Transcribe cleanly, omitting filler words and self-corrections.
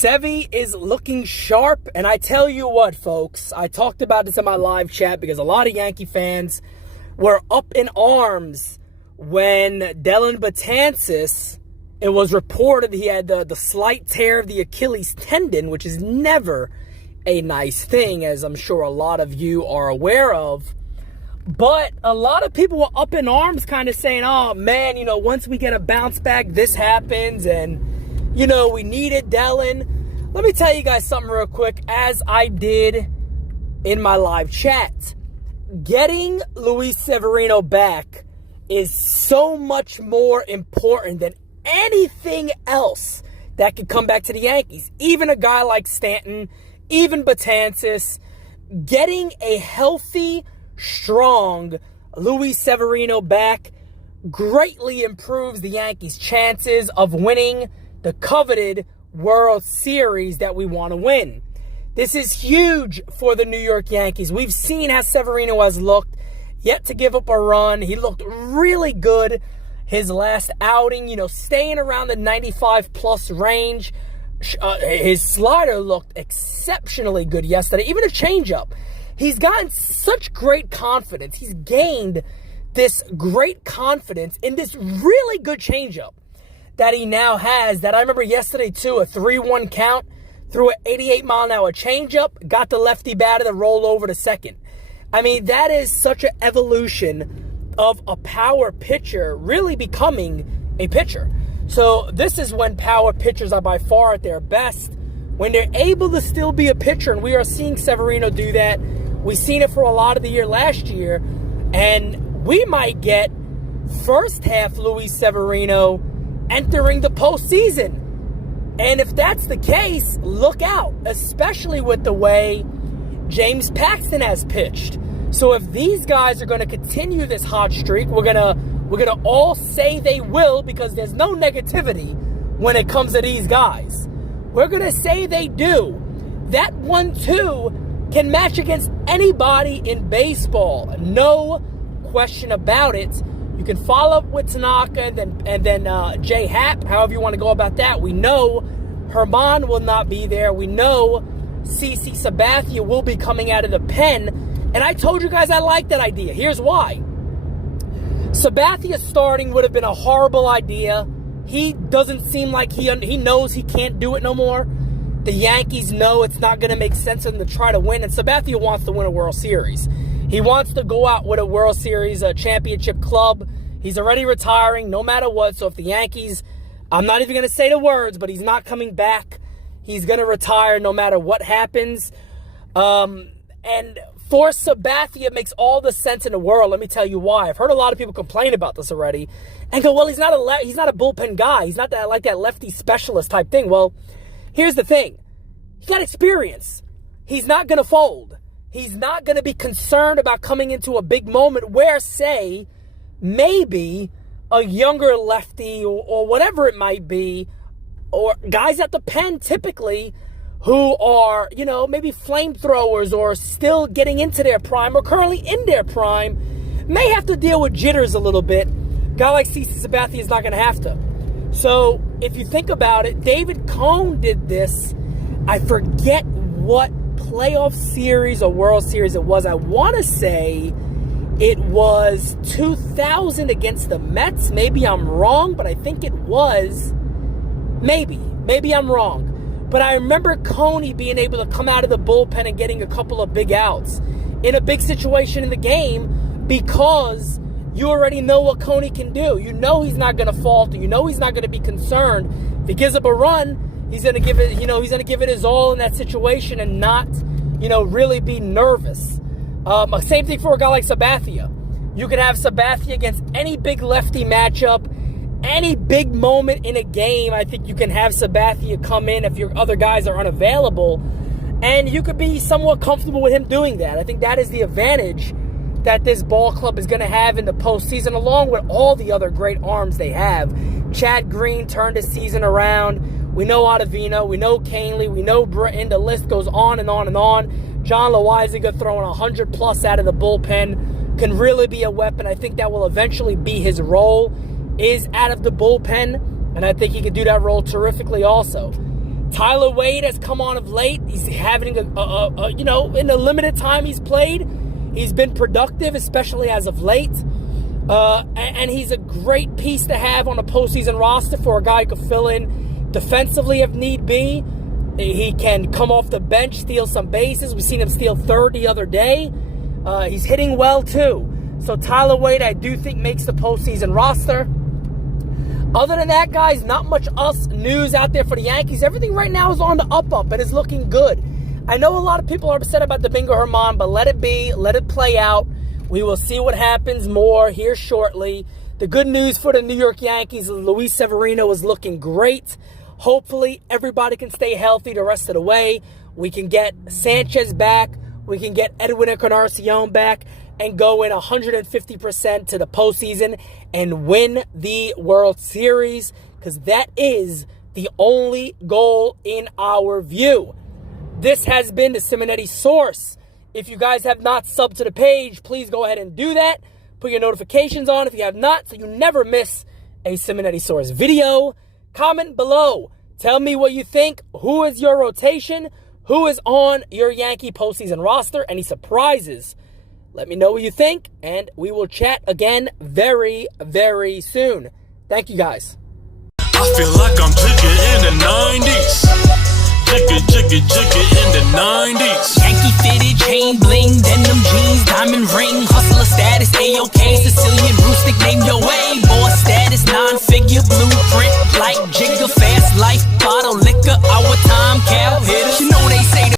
Sevy is looking sharp, and I tell you what, folks, I talked about this in my live chat because a lot of Yankee fans were up in arms when Dellin Betances, it was reported he had the slight tear of the Achilles tendon, which is never a nice thing, as I'm sure a lot of you are aware of. But a lot of people were up in arms kind of saying, oh, man, once we get a bounce back, this happens, and we needed Dellin. Let me tell you guys something real quick, as I did in my live chat. Getting Luis Severino back is so much more important than anything else that could come back to the Yankees. Even a guy like Stanton, even Betances, getting a healthy, strong Luis Severino back greatly improves the Yankees' chances of winning the coveted World Series that we want to win. This is huge for the New York Yankees. We've seen how Severino has looked, yet to give up a run. He looked really good his last outing, staying around the 95-plus range. His slider looked exceptionally good yesterday, even a changeup. He's gotten such great confidence. He's gained this great confidence in this really good changeup that he now has, that I remember yesterday too, a 3-1 count, threw an 88-mile-an-hour changeup, got the lefty batter to roll over to second. I mean, that is such an evolution of a power pitcher really becoming a pitcher. So this is when power pitchers are by far at their best, when they're able to still be a pitcher, and we are seeing Severino do that. We've seen it for a lot of the year last year, and we might get first half Luis Severino entering the postseason. And if that's the case, look out, especially with the way James Paxton has pitched. So if these guys are going to continue this hot streak, we're gonna all say they will, because there's no negativity when it comes to these guys. We're going to say they do. That 1-2 can match against anybody in baseball. No question about it. You can follow up with Tanaka and then J Happ, however you want to go about that. We know Herman will not be there. We know CC Sabathia will be coming out of the pen. And I told you guys I like that idea. Here's why. Sabathia starting would have been a horrible idea. He doesn't seem like he knows he can't do it no more. The Yankees know it's not going to make sense for them to try to win, and Sabathia wants to win a World Series. He wants to go out with a World Series championship club. He's already retiring no matter what, so if the Yankees, I'm not even going to say the words, but he's not coming back. He's going to retire no matter what happens. And for Sabathia, it makes all the sense in the world. Let me tell you why. I've heard a lot of people complain about this already and go, well, he's not a bullpen guy. He's not like that lefty specialist type thing. Well, here's the thing. He got experience. He's not going to fold. He's not going to be concerned about coming into a big moment where, say, maybe a younger lefty or whatever it might be, or guys at the pen typically who are, maybe flamethrowers or still getting into their prime or currently in their prime, may have to deal with jitters a little bit. A guy like CC Sabathia is not going to have to. So if you think about it, David Cone did this. I forget what playoff series or World Series it was. I want to say it was 2000 against the Mets. Maybe I'm wrong, but I think it was. Maybe I'm wrong. But I remember Coney being able to come out of the bullpen and getting a couple of big outs in a big situation in the game, because you already know what Coney can do. You know he's not going to falter. You know he's not going to be concerned. If he gives up a run, he's going to give it, he's going to give it his all in that situation and not, really be nervous. Same thing for a guy like Sabathia. You can have Sabathia against any big lefty matchup, any big moment in a game. I think you can have Sabathia come in if your other guys are unavailable, and you could be somewhat comfortable with him doing that. I think that is the advantage that this ball club is going to have in the postseason, along with all the other great arms they have. Chad Green turned his season around. We know Ottavino. We know Canely. We know Britton. The list goes on and on and on. John Loizaga throwing 100-plus out of the bullpen can really be a weapon. I think that will eventually be his role, is out of the bullpen, and I think he can do that role terrifically also. Tyler Wade has come on of late. He's having in the limited time he's played, he's been productive, especially as of late. And he's a great piece to have on a postseason roster for a guy who can fill in defensively if need be. He can come off the bench, steal some bases. We've seen him steal third the other day. He's hitting well, too. So Tyler Wade, I do think, makes the postseason roster. Other than that, guys, not much else news out there for the Yankees. Everything right now is on the up and is looking good. I know a lot of people are upset about Domingo Germán, but let it be. Let it play out. We will see what happens more here shortly. The good news for the New York Yankees is Luis Severino is looking great. Hopefully, everybody can stay healthy the rest of the way. We can get Sanchez back. We can get Edwin Encarnacion back and go in 150% to the postseason and win the World Series, because that is the only goal in our view. This has been the Simonetti Source. If you guys have not subbed to the page, please go ahead and do that. Put your notifications on if you have not, so you never miss a Simonetti Source video. Comment below. Tell me what you think. Who is your rotation? Who is on your Yankee postseason roster? Any surprises? Let me know what you think, and we will chat again very, very soon. Thank you, guys. I feel like I'm Jigga in the 90s. Jigga in the 90s.